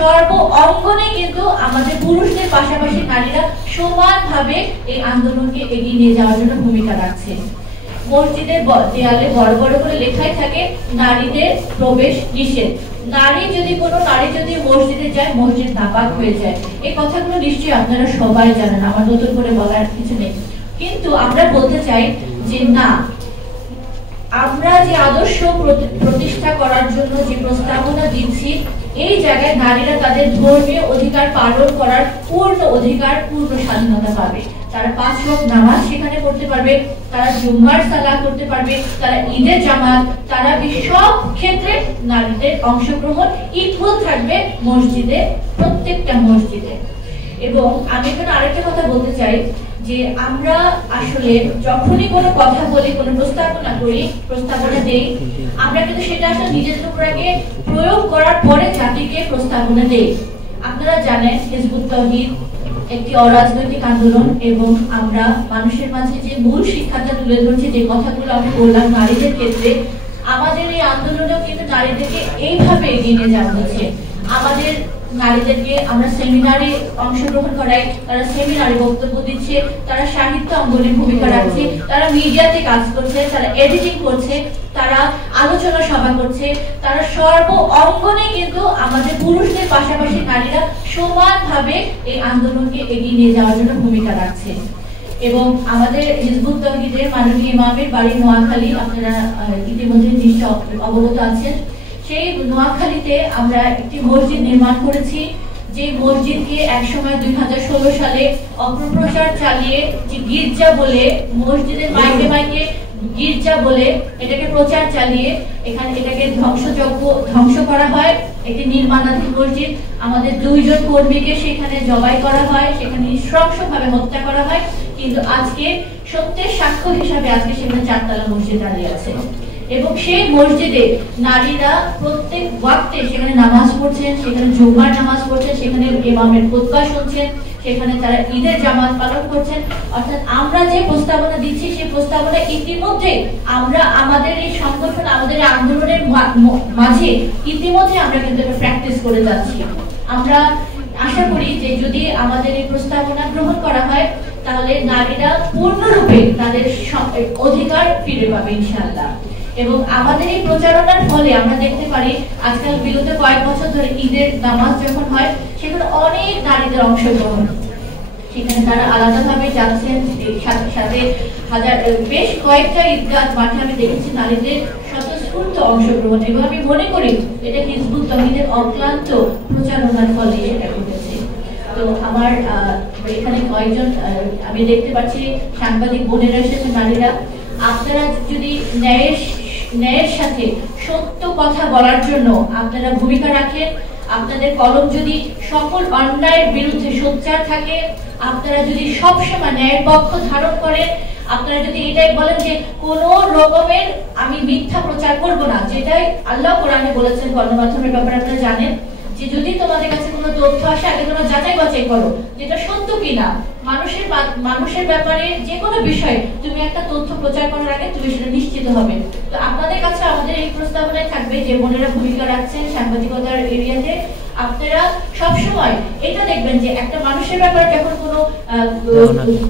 সর্ব অঙ্গনে কিন্তু আমাদের পুরুষদের পাশাপাশি নারীরা সমানভাবে এই আন্দোলনকে এগিয়ে নিয়ে যাওয়ার জন্য ভূমিকা রাখছে। মসজিদের দেয়ালে বড় বড় করে লেখাই থাকে নারীদের প্রবেশ নিষেধ। নারী যদি মসজিদে যায়, মসজিদ নাপাক হয়ে যায়। এই কথাগুলো নিশ্চয়ই আপনারা সবাই জানেন, আমার নতুন করে বলার কিছু নেই। কিন্তু আমরা বলতে চাই যে না, আমরা যে আদর্শ প্রতিষ্ঠা করার জন্য যে প্রস্তাবনা দিচ্ছি, এই জায়গায় নারীরা তাদের ধর্মীয় অধিকার পালন করার পূর্ণ অধিকার, পূর্ণ স্বাধীনতা পাবে। তারা 5 ওয়াক্ত নামাজ সেখানে করতে পারবে, তারা জুম্মার সালাত করতে পারবে, তারা ঈদের জামাত, তারা সব ক্ষেত্রে নারীদের অংশগ্রহণ ইকুয়াল থাকবে মসজিদে, প্রত্যেকটা মসজিদে। এবং আমি এখানে আরেকটা কথা বলতে চাই যে আমরা আসলে যখনই কোনো কথা বলি, কোনো প্রস্তাবনা দেই, আমরা কিন্তু সেটা আসলে নিজেদের উপর আগে প্রয়োগ করার পরে জাতিকে প্রস্তাবনা দেই। আপনারা জানেন হিজবুত তাওহীদ একটি অরাজনৈতিক আন্দোলন, এবং আমরা মানুষের মাঝে যে মূল শিক্ষাটা তুলে ধরছি, যে কথাগুলো আমি বললাম নারীদের ক্ষেত্রে, আমাদের এই আন্দোলনেও কিন্তু নারীদেরকে এইভাবে এগিয়ে নিয়ে যাওয়া হচ্ছে। আমাদের নারীদেরকে আমরা সেমিনারে অংশগ্রহণ করাই, তারা সেমিনারে বক্তব্য দিচ্ছে, তারা সাহিত্য অঙ্গনে ভূমিকা রাখছে, তারা মিডিয়াতে কাজ করছে, তারা এডিটিং করছে, তারা আলোচনা সভা করছে, তারা সর্ব অঙ্গনে কিন্তু আমাদের পুরুষদের পাশাপাশি নারীরা সমানভাবে এই আন্দোলনকে এগিয়ে নিয়ে যাওয়ার জন্য ভূমিকা রাখছে। এবং আমাদের হিজবুত তাওহীদের মাননীয় ইমামের বাড়ি নোয়াখালী, আপনারা ইতিমধ্যে নিশ্চয় অবগত আছেন। সেই নোয়াখালীতে আমরা একটি মসজিদ নির্মাণ করেছি, যে মসজিদকে একসময় 2016 সালে অপপ্রচার চালিয়ে যে গির্জা বলে, মসজিদের মাইকে মাইকে গির্জা বলে এটাকে প্রচার চালিয়ে এটাকে ধ্বংস করা হয়। একটি নির্মাণাধীন মসজিদ, আমাদের 2 জন কর্মীকে সেখানে জবাই করা হয়, সেখানে নৃশংসভাবে হত্যা করা হয়। কিন্তু আজকে সত্যের সাক্ষ্য হিসাবে আজকে সেখানে 4 তলা মসজিদ দাঁড়িয়ে আছে, এবং সেই মসজিদে নারীরা প্রত্যেক ওয়াক্তে সেখানে নামাজ পড়ছেন, সেখানে জুমার নামাজ পড়ছেন, সেখানে ইমামের খুতবা শুনছেন, সেখানে তারা ঈদের জামাত পালন করছেন। অর্থাৎ আমরা যে প্রস্তাবনা দিচ্ছি, সেই প্রস্তাবনা ইতিমধ্যে আমরা আমাদের এই সংগঠন, আমাদের আন্দোলনের মাঝে ইতিমধ্যে আমরা কিন্তু প্র্যাকটিস করে যাচ্ছি। আমরা আশা করি যে যদি আমাদের এই প্রস্তাবনা গ্রহণ করা হয়, তাহলে নারীরা পূর্ণরূপে তাদের অধিকার ফিরে পাবে ইনশাআল্লাহ। এবং আমাদের এই প্রচারণার ফলে আমরা দেখতে পারি আজকাল বিগত কয়েক বছর ধরে ঈদের নামাজ যখন হয়, সেখানে অনেক নারীদের অংশগ্রহণ, সেখানে তারা আলাদাভাবে যাচ্ছেন, সাথে বেশ কয়েকটা ঈদগাহ মাঠে আমি দেখেছি নারীদের স্বতঃস্ফূর্ত অংশগ্রহণ। এবং আমি মনে করি এটা হিজবুত তাওহীদের অক্লান্ত প্রচারণার ফলে এটা ঘটেছে। তো আমার এখানে কয়েকজন আমি দেখতে পাচ্ছি সাংবাদিক বোনেরা এসেছেন, নারীরা। আপনারা যদি ন্যায়ের সাথে সত্য কথা বলার জন্য আপনারা ভূমিকা রাখেন, আপনাদের কলম যদি সকল অন্যায়ের বিরুদ্ধে সোচ্চার থাকে, আপনারা যদি সবসময় ন্যায়ের পক্ষ ধারণ করেন, আপনারা যদি এটাই বলেন যে কোন রকমের আমি মিথ্যা প্রচার করব না, যেটাই আল্লাহ কোরআনে বলেছেন গণমাধ্যমের ব্যাপারে আপনারা জানেন, যে যদি তোমাদের কাছে কোনো তথ্য আসে আগে তোমরা যাচাই বাছাই করো যেটা সত্য কিনা। মানুষের ব্যাপারে যে কোনো বিষয় তুমি একটা তথ্য প্রচার করার আগে তুমি সেটা নিশ্চিত হবে। তো আপনাদের কাছে আমাদের এই প্রস্তাবনায় থাকবে যে বোনেরা ভূমিকা রাখছেন সাংবাদিকতার এরিয়াতে, আপনারা সবসময় এটা দেখবেন যে একটা মানুষের ব্যাপারে যখন কোনো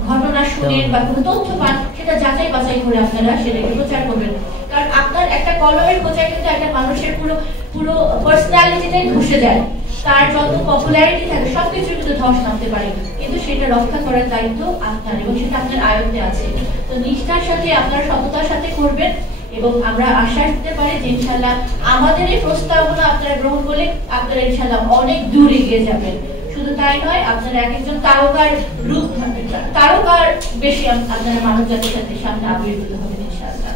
ঘটনা শুনেন বা কোনো তথ্য পান, সেটা যাচাই বাছাই করে আপনারা সেটাকে প্রচার করবেন। কারণ আপনার একটা কলমের প্রচার কিন্তু একটা মানুষের পুরো পার্সোনালিটিটাই ধসে যায়, তার যত পপুলারিটি থাকে সবকিছু কিন্তু ধস নামতে পারে, কিন্তু সেটা রক্ষা করার দায়িত্ব আপনার, এবং সেটা আপনার আয়ত্তে আছে। তো নিষ্ঠার সাথে আপনারা সততার সাথে করবেন, এবং আমরা আশ্বাস দিতে পারি যে ইনশাআল্লাহ আমাদের এই প্রস্তাবনা আপনারা গ্রহণ করলে আপনারা ইনশাআল্লাহ অনেক দূর এগিয়ে যাবেন। শুধু তাই নয়, আপনারা একজন তারকার বেশি আপনারা মানব জাতির সাথে সামনে আবির্ভূত হবেন ইনশাআল্লাহ।